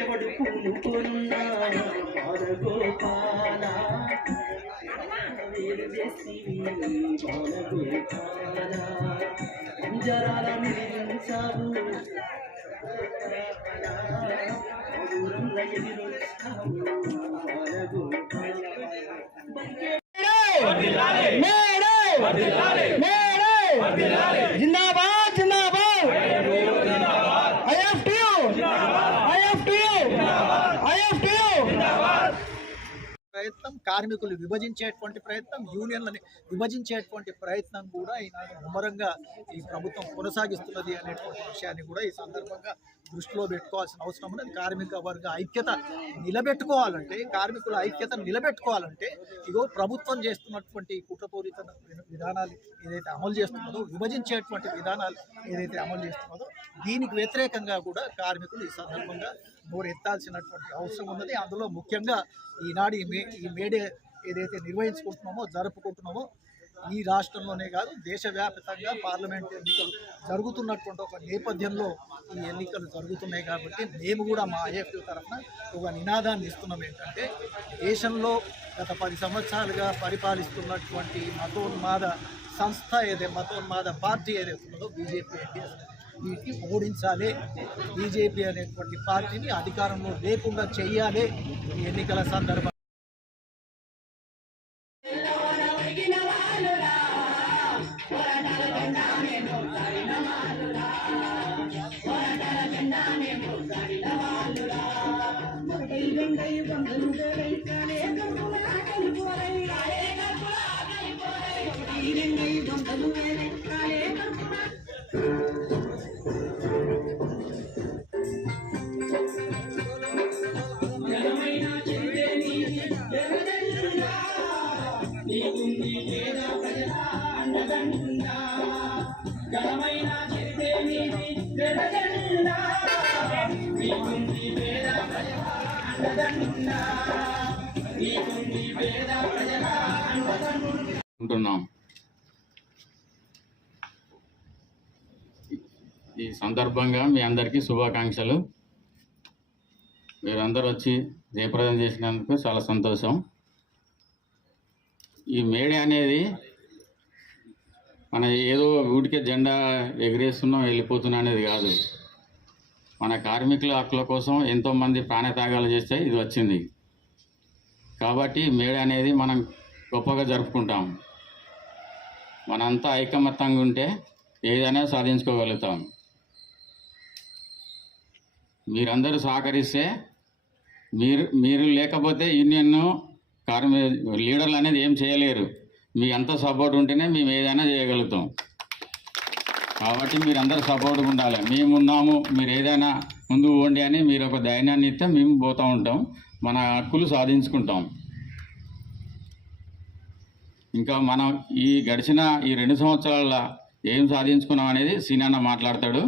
ఎవడు పూనుకోనున్నా బాలగోపాల బాలగోపాల అంజరాల జిందాబాద్ జిందాబాద్. ఐ హావ్ ప్రయత్నం కార్మికులు విభజించేటువంటి ప్రయత్నం యూనియన్లని విభజించేటువంటి ప్రయత్నం కూడా ఈనాడు ముమ్మరంగా ఈ ప్రభుత్వం కొనసాగిస్తున్నది అనేటువంటి విషయాన్ని కూడా ఈ సందర్భంగా దృష్టిలో పెట్టుకోవాల్సిన అవసరం ఉన్నది. కార్మిక వర్గ ఐక్యత నిలబెట్టుకోవాలంటే కార్మికుల ఐక్యత నిలబెట్టుకోవాలంటే ఇగో ప్రభుత్వం చేస్తున్నటువంటి కుట్రపూరిత విధానాలు ఏదైతే అమలు చేస్తున్నదో విభజించేటువంటి విధానాలు ఏదైతే అమలు చేస్తున్నదో దీనికి వ్యతిరేకంగా కూడా కార్మికులు ఈ సందర్భంగా నోరు ఎత్తాల్సినటువంటి అవసరం ఉన్నది. అందులో ముఖ్యంగా ఈనాడు ఈ మే ఈ మేడే ఏదైతే నిర్వహించుకుంటున్నామో జరుపుకుంటున్నామో ఈ రాష్ట్రంలోనే కాదు దేశవ్యాప్తంగా పార్లమెంట్ ఎన్నికలు జరుగుతున్నటువంటి ఒక నేపథ్యంలో ఈ ఎన్నికలు జరుగుతున్నాయి కాబట్టి మేము కూడా మా ఐఎఫ్యూ తరఫున ఒక నినాదాన్ని ఇస్తున్నాం ఏంటంటే దేశంలో గత పది సంవత్సరాలుగా పరిపాలిస్తున్నటువంటి మతోన్మాద సంస్థ ఏదే మతోన్మాద పార్టీ ఏదైతే ఉన్నదో బీజేపీ ఎన్డీఎస్ వీటిని ఓడించాలి. బీజేపీ అనేటువంటి పార్టీని అధికారంలో లేకుండా చేయాలి ఈ ఎన్నికల సందర్భంగా. இலங்கை வந்து ఉంటున్నాం. ఈ సందర్భంగా మీ అందరికీ శుభాకాంక్షలు. మీరందరూ వచ్చి జయప్రదం చేసినందుకు చాలా సంతోషం. ఈ మేడే అనేది మన ఏదో ఊటికే జెండా ఎగిరేస్తున్నాం వెళ్ళిపోతున్నా అనేది కాదు. మన కార్మికుల హక్కుల కోసం ఎంతోమంది ప్రాణత్యాగాలు చేస్తే ఇది వచ్చింది. కాబట్టి మేడ అనేది మనం గొప్పగా జరుపుకుంటాం. మనంతా ఐకమత్యంగా ఉంటే ఏదైనా సాధించుకోగలుగుతాం. మీరందరూ సహకరిస్తే మీరు మీరు లేకపోతే యూనియన్ కార్మి లీడర్లు అనేది ఏం చేయలేరు. మీ అంత సపోర్ట్ ఉంటేనే మేము ఏదైనా చేయగలుగుతాం. కాబట్టి మీరందరూ సపోర్ట్గా ఉండాలి. మేము ఉన్నాము మీరు ఏదైనా ముందు పోండి అని మీరు ఒక ధైర్యాన్ని ఇస్తే మేము పోతూ ఉంటాం మన హక్కులు సాధించుకుంటాం. ఇంకా మనం ఈ గడిచిన ఈ రెండు సంవత్సరాల ఏం సాధించుకున్నాం అనేది సీనాన్న మాట్లాడతాడు.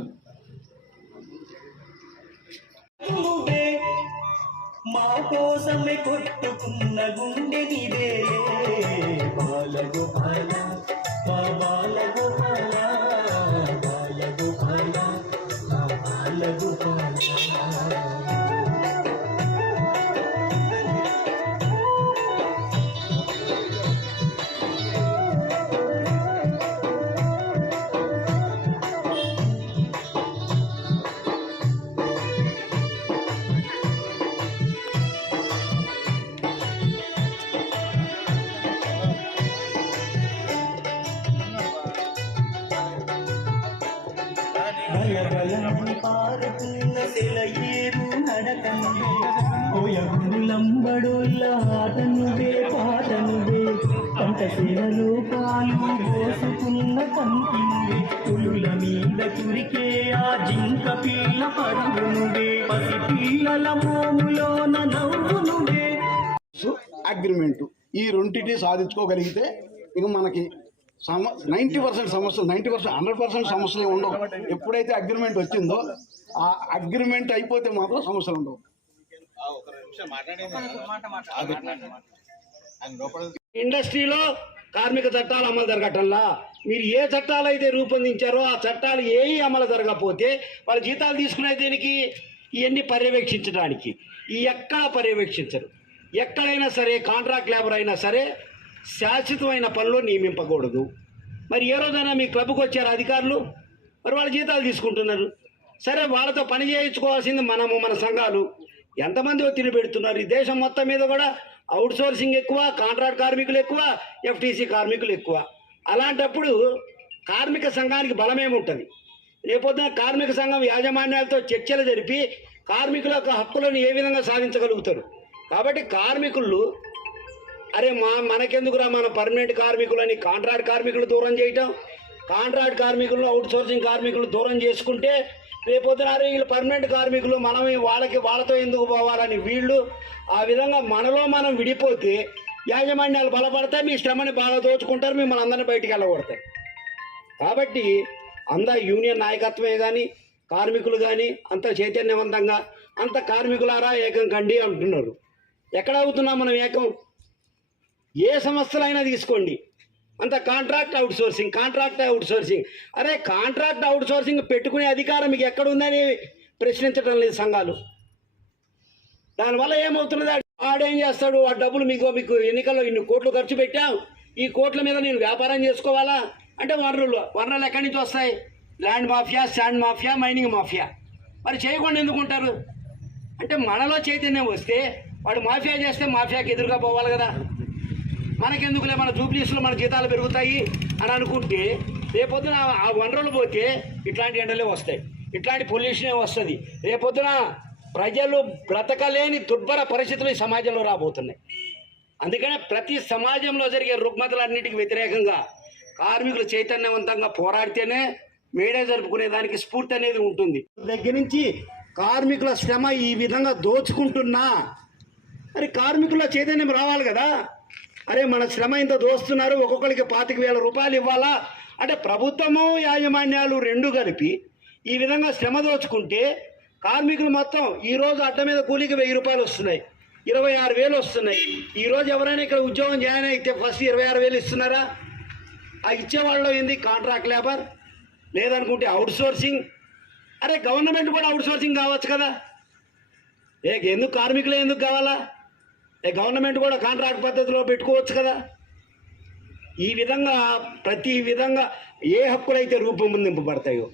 మా కోసమే కొట్టుకున్న గుండె నీవేలే బలబలని పారుతున్న సెలయేరు నడకనువే కోయగులంబడుల ఆట నువ్వే పాట నువ్వే పంట శిలలో పాలు పోసుకున్న కంటి పులుల మీద కురికే ఆ జింక పిల్ల పరుగు నువ్వే పసి పిల్లల మోములోన నవ్వు నువ్వే అగ్రిమెంట్ ఈ రెండింటిని సాధించుకోగలిగితే ఇక మనకి సమ నైంటీ పర్సెంట్ సమస్యలు నైంటీ పర్సెంట్ హండ్రెడ్ పర్సెంట్ సమస్యలు ఉండవు. ఎప్పుడైతే అగ్రిమెంట్ వచ్చిందో ఆ అగ్రిమెంట్ అయిపోతే మాత్రం సమస్యలు ఉండవు. ఇండస్ట్రీలో కార్మిక చట్టాలు అమలు జరగటంలా? మీరు ఏ చట్టాలు అయితే రూపొందించారో ఆ చట్టాలు ఏవి అమలు జరగకపోతే వాళ్ళ జీతాలు తీసుకునే దేనికి? ఇవన్నీ పర్యవేక్షించడానికి. ఈ ఎక్కడ పర్యవేక్షించరు? ఎక్కడైనా సరే కాంట్రాక్ట్ లేబర్ అయినా సరే శాశ్వతమైన పనులు నియమింపకూడదు. మరి ఏ రోజైనా మీ క్లబ్కి వచ్చారు అధికారులు? మరి వాళ్ళ జీతాలు తీసుకుంటున్నారు. సరే వాళ్ళతో పని చేయించుకోవాల్సింది మనము మన సంఘాలు. ఎంతమంది ఒత్తిడి పెడుతున్నారు? ఈ దేశం మొత్తం మీద కూడా అవుట్ సోర్సింగ్ ఎక్కువ కాంట్రాక్ట్ కార్మికులు ఎక్కువ ఎఫ్టీసీ కార్మికులు ఎక్కువ. అలాంటప్పుడు కార్మిక సంఘానికి బలమేముంటుంది రేపొద్దున కార్మిక సంఘం యాజమాన్యాలతో చర్చలు జరిపి కార్మికుల యొక్క హక్కులను ఏ విధంగా సాధించగలుగుతారు? కాబట్టి కార్మికులు అరే మా మనకెందుకురా మన పర్మనెంట్ కార్మికులని కాంట్రాక్ట్ కార్మికులు దూరం చేయటం? కాంట్రాక్ట్ కార్మికులు అవుట్ సోర్సింగ్ కార్మికులు దూరం చేసుకుంటే రేపొద్దున అరే వీళ్ళు పర్మనెంట్ కార్మికులు మనం వాళ్ళకి వాళ్ళతో ఎందుకు పోవాలని వీళ్ళు ఆ విధంగా మనలో మనం విడిపోతే యాజమాన్యాలు బలపడతాయి మీ శ్రమని బాగా దోచుకుంటారు మిమ్మల్ని అందరినీ బయటికి వెళ్ళగొడతారు కాబట్టి అందా యూనియన్ నాయకత్వమే కానీ కార్మికులు కానీ అంత చైతన్యవంతంగా అంత కార్మికులారా ఏకం కండి అంటున్నారు. ఎక్కడ అవుతున్నాం మనం ఏకం? ఏ సంస్థలైనా తీసుకోండి. అంత contract outsourcing contract outsourcing అరే కాంట్రాక్ట్ అవుట్ సోర్సింగ్ పెట్టుకునే అధికారం మీకు ఎక్కడ ఉందని ప్రశ్నించడం లేదు సంఘాలు. దానివల్ల ఏమవుతున్నది ఆడేం చేస్తాడు? ఆ డబ్బులు మీకు మీకు ఎన్నికల్లో ఇన్ని కోట్లు ఖర్చు పెట్టాం. ఈ కోట్ల మీద నేను వ్యాపారం చేసుకోవాలా? అంటే వనరులు వనరులు ఎక్కడి నుంచి వస్తాయి? Land mafia sand mafia mining mafia. మరి చేయకుండా ఎందుకుంటారు అంటే మనలో చైతన్యం వస్తే వాడు మాఫియా చేస్తే మాఫియాకి ఎదురుగా పోవాలి కదా. మనకెందుకులే? మన జూబ్లీస్లో మన జీతాలు పెరుగుతాయి అని అనుకుంటే రేపొద్దున ఆ వనరులు పోతే ఇట్లాంటి ఎండలే వస్తాయి. ఇట్లాంటి పొల్యూషనే వస్తుంది. రేపొద్దున ప్రజలు బ్రతకలేని దుర్భర పరిస్థితులు ఈ సమాజంలో రాబోతున్నాయి. అందుకనే ప్రతి సమాజంలో జరిగే రుగ్మతలన్నిటికీ వ్యతిరేకంగా కార్మికులు చైతన్యవంతంగా పోరాడితేనే మేడే జరుపుకునే దానికి స్ఫూర్తి అనేది ఉంటుంది. దగ్గర నుంచి కార్మికుల శ్రమ ఈ విధంగా దోచుకుంటున్నా. మరి కార్మికుల చైతన్యం రావాలి కదా? అరే మన శ్రమ ఇంత దోస్తున్నారు ఒక్కొక్కరికి పాతిక వేల రూపాయలు ఇవ్వాలా? అంటే ప్రభుత్వము యాజమాన్యాలు రెండు కలిపి ఈ విధంగా శ్రమ దోచుకుంటే కార్మికులు మొత్తం ఈ రోజు అడ్డ మీద కూలికి వెయ్యి రూపాయలు వస్తున్నాయి. ఇరవై ఆరు వేలు వస్తున్నాయి. ఈ రోజు ఎవరైనా ఇక్కడ ఉద్యోగం జాయిన్ అయితే ఫస్ట్ ఇరవై ఆరు వేలు ఇస్తున్నారా? ఆ ఇచ్చేవాళ్ళలో ఏంది? కాంట్రాక్ట్ లేబర్ లేదనుకుంటే అవుట్ సోర్సింగ్ అరే గవర్నమెంట్ కూడా అవుట్ సోర్సింగ్ కావచ్చు కదా. ఏ ఎందుకు కార్మికులే ఎందుకు కావాలా? గవర్నమెంట్ కూడా కాంట్రాక్ట్ పద్ధతిలో పెట్టుకోవచ్చు కదా. ఈ విధంగా ప్రతి విధంగా ఏ హక్కులైతే రూపొందింపబడతాయో